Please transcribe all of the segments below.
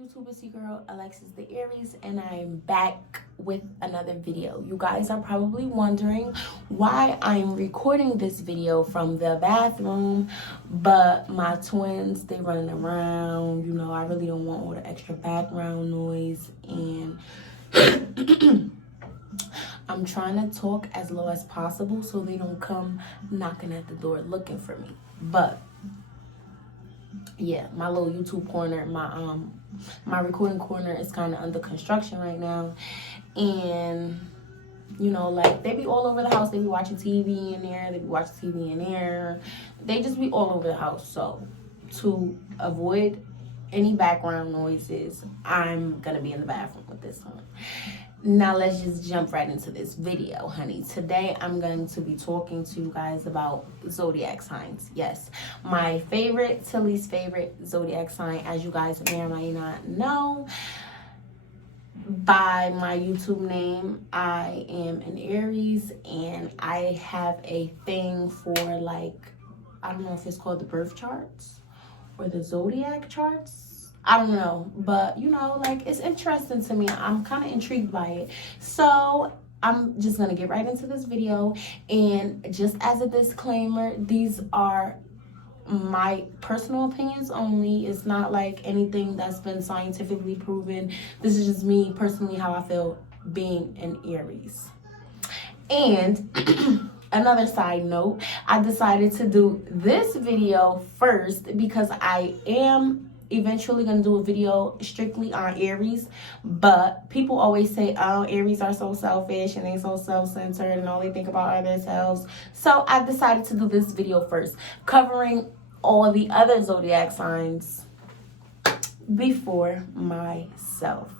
YouTube? It's your girl Alexis the Aries, and I'm back with another video. You guys are probably wondering why I'm recording this video from the bathroom, but my twins, they running around. You know, I really don't want all the extra background noise, and I'm trying to talk as low as possible so they don't come knocking at the door looking for me. But yeah, my little YouTube corner, my recording corner is kind of under construction right now, and you know, like, they be all over the house. They be watching TV in there, they be watching TV in there, they just be all over the house. So to avoid any background noises, I'm gonna be in the bathroom with this on. Now let's just jump right into this video, honey. Today I'm going to be talking to you guys about zodiac signs. Yes, my favorite to least favorite zodiac sign, as you guys may or may not know by my YouTube name. I am an Aries, and I have a thing for, like, I don't know if it's called the birth charts or the zodiac charts. I don't know, but you know, like, it's interesting to me. I'm kind of intrigued by it. So I'm just gonna get right into this video, and just as a disclaimer, these are my personal opinions only. It's not like anything that's been scientifically proven. This is just me personally, how I feel being an Aries. And another side note, I decided to do this video first because I am eventually gonna do a video strictly on Aries, but people always say, oh, Aries are so selfish and they so self-centered and all they think about are themselves. So I decided to do this video first, covering all the other zodiac signs before myself,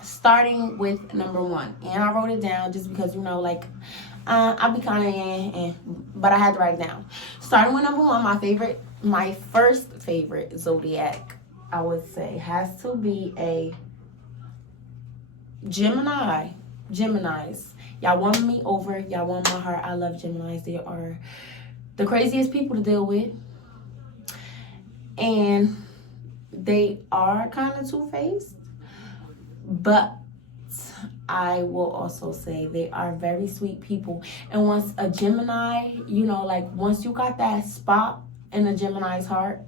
starting with number 1. And I wrote it down just because, you know, like, I'll be kind of but I had to write it down. Starting with number 1, my first favorite zodiac, I would say, has to be a Gemini. Geminis. Y'all won me over. Y'all won my heart. I love Geminis. They are the craziest people to deal with. And they are kind of two-faced. But I will also say they are very sweet people. And once a Gemini, you know, like, once you got that spot in a Gemini's heart,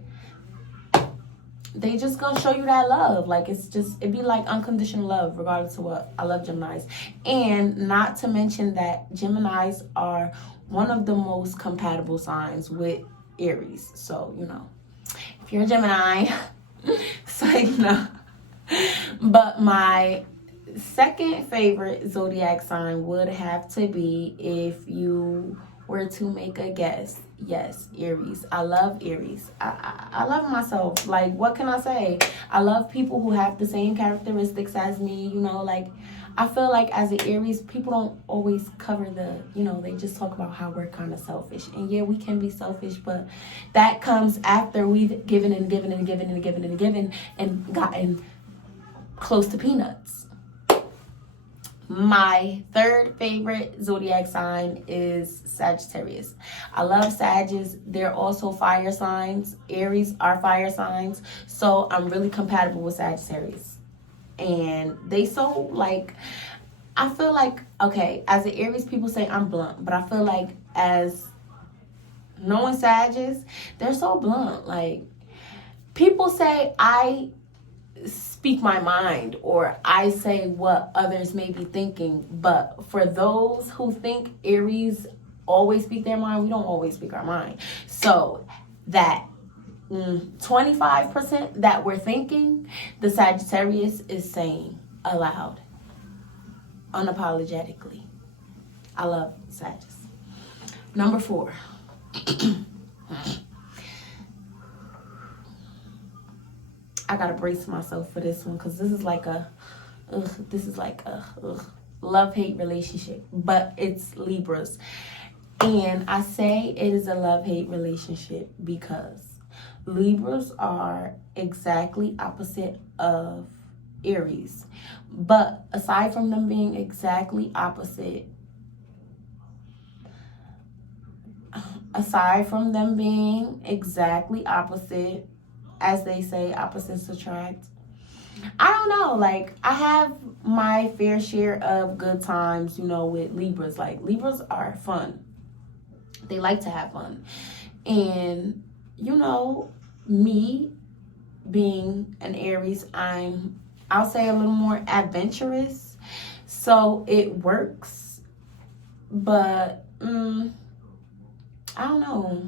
they just gonna show you that love. Like, it'd be like unconditional love regardless of what. I love Geminis. And not to mention that Geminis are one of the most compatible signs with Aries. So, you know, if you're a Gemini, so you know. But my second favorite zodiac sign would have to be, if you were to make a guess, yes, Aries. I love Aries. I love myself. Like, what can I say? I love people who have the same characteristics as me. You know, like, I feel like as an Aries, people don't always cover the, you know, they just talk about how we're kind of selfish. And yeah, we can be selfish, but that comes after we've given and given and given and given and given and gotten close to peanuts. My third favorite zodiac sign is Sagittarius. I love Sagittarius. They're also fire signs. Aries are fire signs. So I'm really compatible with Sagittarius. And they so, like, I feel like, okay, as an Aries, people say I'm blunt. But I feel like, as knowing Sagittarius, they're so blunt. Like, people say I speak my mind, or I say what others may be thinking, but for those who think Aries always speak their mind, we don't always speak our mind. So that 25% that we're thinking, the Sagittarius is saying aloud, unapologetically. I love Sagittarius. Number 4. I gotta brace myself for this one, because this is like a love-hate relationship, but it's Libras. And I say it is a love-hate relationship because Libras are exactly opposite of Aries. But aside from them being exactly opposite, as they say, opposites attract. I don't know. Like, I have my fair share of good times, you know, with Libras. Like, Libras are fun. They like to have fun. And, you know, me being an Aries, I'll say a little more adventurous. So it works. But, I don't know.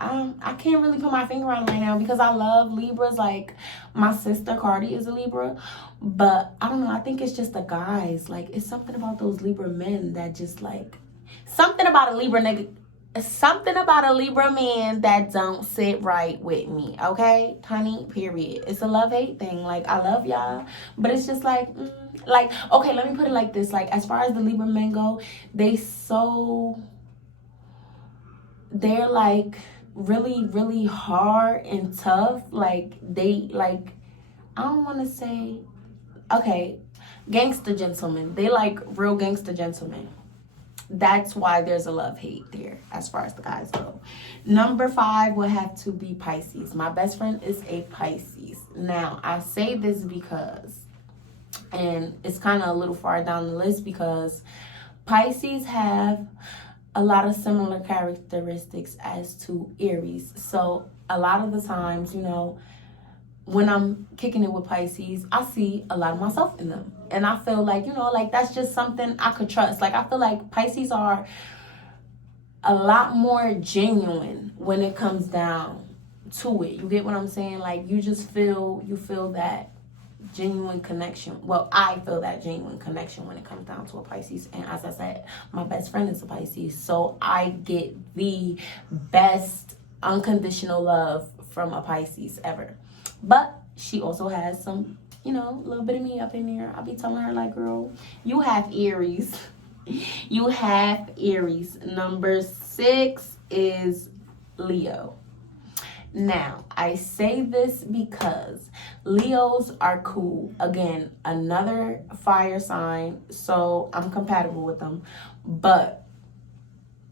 I can't really put my finger on it right now because I love Libras. Like, my sister Cardi is a Libra, but I don't know. I think it's just the guys. Like, it's something about those Libra men that just like something about a Libra nigga. Something about a Libra man that don't sit right with me. Okay, honey. Period. It's a love-hate thing. Like, I love y'all, but it's just like, okay. Let me put it like this. Like, as far as the Libra men go, they're like really, really hard and tough. Like, I don't want to say, okay, gangster gentlemen. They like real gangster gentlemen. That's why there's a love-hate there as far as the guys go. Number 5 would have to be Pisces. My best friend is a Pisces. Now, I say this because, and it's kind of a little far down the list, because Pisces have a lot of similar characteristics as to Aries. So a lot of the times, you know, when I'm kicking it with Pisces, I see a lot of myself in them. And I feel like, you know, like that's just something I could trust. Like, I feel like Pisces are a lot more genuine when it comes down to it. You get what I'm saying? Like, you feel that genuine connection. Well, I feel that genuine connection when it comes down to a Pisces. And as I said, my best friend is a Pisces, so I get the best unconditional love from a Pisces ever. But she also has some, you know, a little bit of me up in there. I'll be telling her, like, girl, you have Aries. You have Aries. Number 6 is Leo. Now, I say this because Leos are cool. Again, another fire sign, so I'm compatible with them. But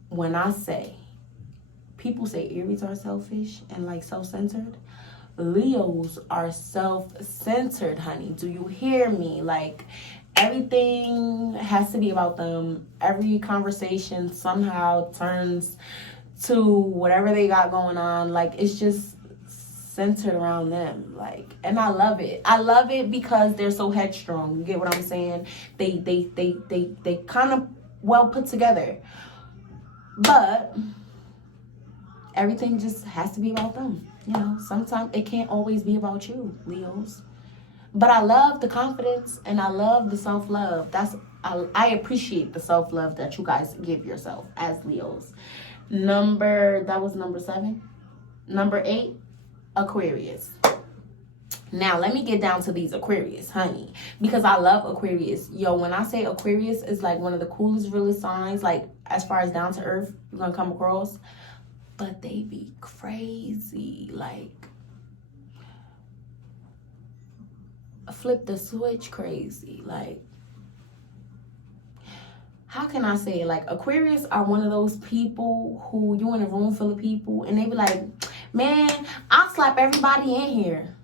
when I say, people say Aries are selfish and like self-centered, Leos are self-centered, honey. Do you hear me? Like, everything has to be about them. Every conversation somehow turns to whatever they got going on. Like, it's just centered around them. Like, and I love it. I love it because they're so headstrong. You get what I'm saying? They kind of well put together. But everything just has to be about them. You know, sometimes it can't always be about you, Leos. But I love the confidence and I love the self-love. I appreciate the self-love that you guys give yourself as Leos. That was number 7. Number 8, Aquarius. Now, let me get down to these Aquarius, honey, because I love Aquarius. Yo, when I say Aquarius is like one of the coolest, realest signs, like as far as down to earth you're gonna come across. But they be crazy, like flip the switch crazy. Like, how can I say it? Like, Aquarius are one of those people who you in a room full of people and they be like, man, I'll slap everybody in here.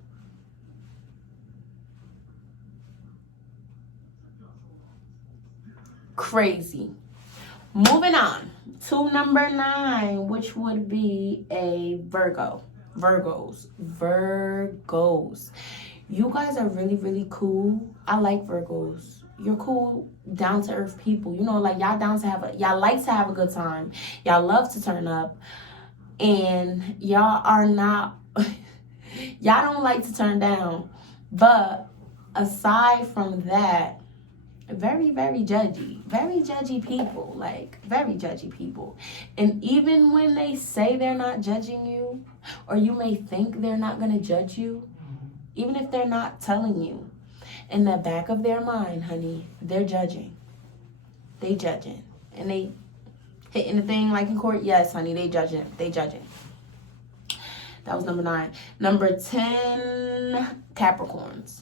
Crazy. Moving on to number 9, which would be a Virgo. Virgos. You guys are really, really cool. I like Virgos. You're cool, down to earth people. You know, like, y'all like to have a good time. Y'all love to turn up. And y'all are not, y'all don't like to turn down. But aside from that, very, very judgy people, like very judgy people. And even when they say they're not judging you, or you may think they're not going to judge you, even if they're not telling you, in the back of their mind, honey, they're judging. They judging. And they hitting the thing like in court. Yes, honey, they judging. That was number 9. Number 10, Capricorns.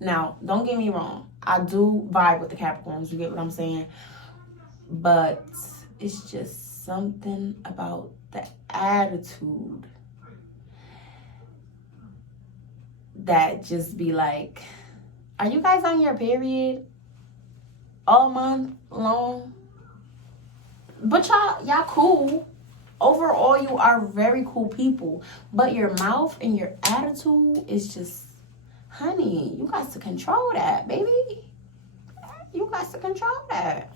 Now, don't get me wrong. I do vibe with the Capricorns. You get what I'm saying? But it's just something about the attitude that just be like, are you guys on your period all month long? But y'all cool. Overall, you are very cool people. But your mouth and your attitude is just, honey, you got to control that, baby. You got to control that.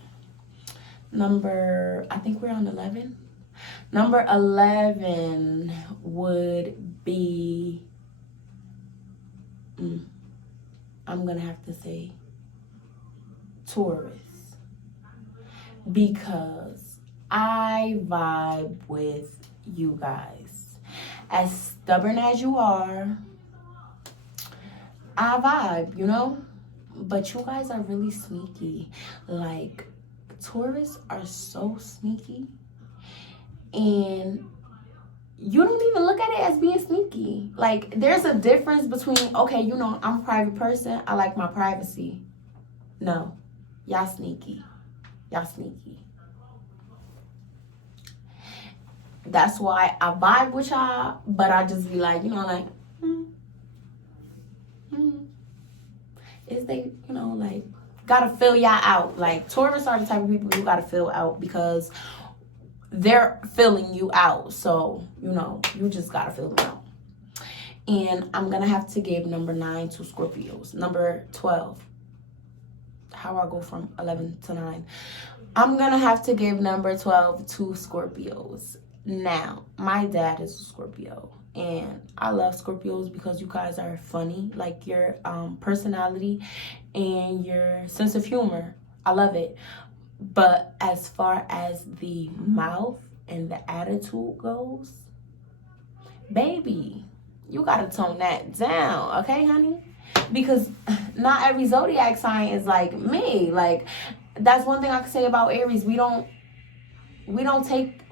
I think we're on 11. Number 11 would be, I'm going to have to say Taurus. Because I vibe with you guys. As stubborn as you are, I vibe, you know? But you guys are really sneaky. Like, Taurus are so sneaky. And you don't even look at it as being sneaky. Like, there's a difference between, okay, you know, I'm a private person. I like my privacy. No. Y'all sneaky. Y'all sneaky. That's why I vibe with y'all, but I just be like, you know, like, is they, you know, like, gotta fill y'all out. Like, Taurus are the type of people you gotta fill out because they're filling you out. So, you know, you just gotta fill them out. And I'm gonna have to give number 9 to Scorpios. Number 12. How I go from 11 to 9. I'm gonna have to give number 12 to Scorpios. Now, my dad is a Scorpio, and I love Scorpios because you guys are funny. Like, your personality and your sense of humor, I love it. But as far as the mouth and the attitude goes, baby, you gotta tone that down, okay, honey? Because not every zodiac sign is like me. Like, that's one thing I can say about Aries.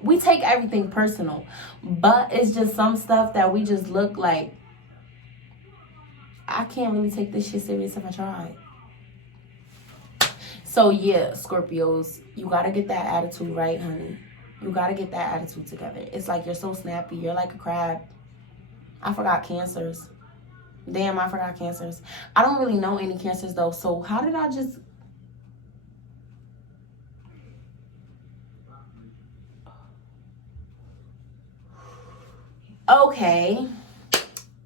We take everything personal, but it's just some stuff that we just look like, I can't really take this shit serious if I tried. So yeah, Scorpios, you gotta get that attitude right, honey. You gotta get that attitude together. It's like you're so snappy. You're like a crab. I forgot Cancers. Damn, I forgot Cancers. I don't really know any Cancers though. So how did I just... Okay,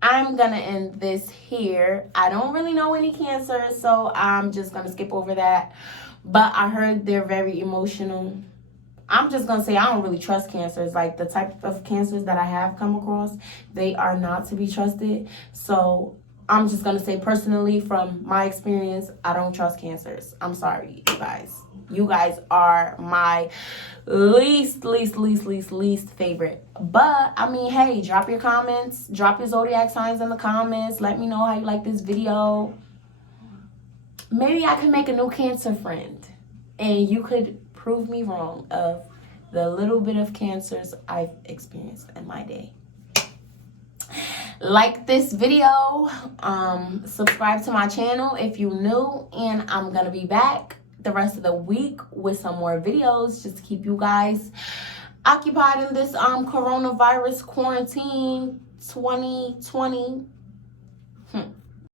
I'm gonna end this here. I don't really know any Cancers, so I'm just gonna skip over that. But I heard they're very emotional. I'm just gonna say I don't really trust Cancers. Like, the type of Cancers that I have come across, they are not to be trusted. So I'm just gonna say, personally, from my experience, I don't trust Cancers. I'm sorry, you guys. You guys are my least favorite. But I mean, hey, drop your comments, drop your zodiac signs in the comments. Let me know how you like this video. Maybe I could make a new Cancer friend, and you could prove me wrong of the little bit of Cancers I've experienced in my day. Like this video, subscribe to my channel if you're new, and I'm gonna be back the rest of the week with some more videos just to keep you guys occupied in this coronavirus quarantine 2020.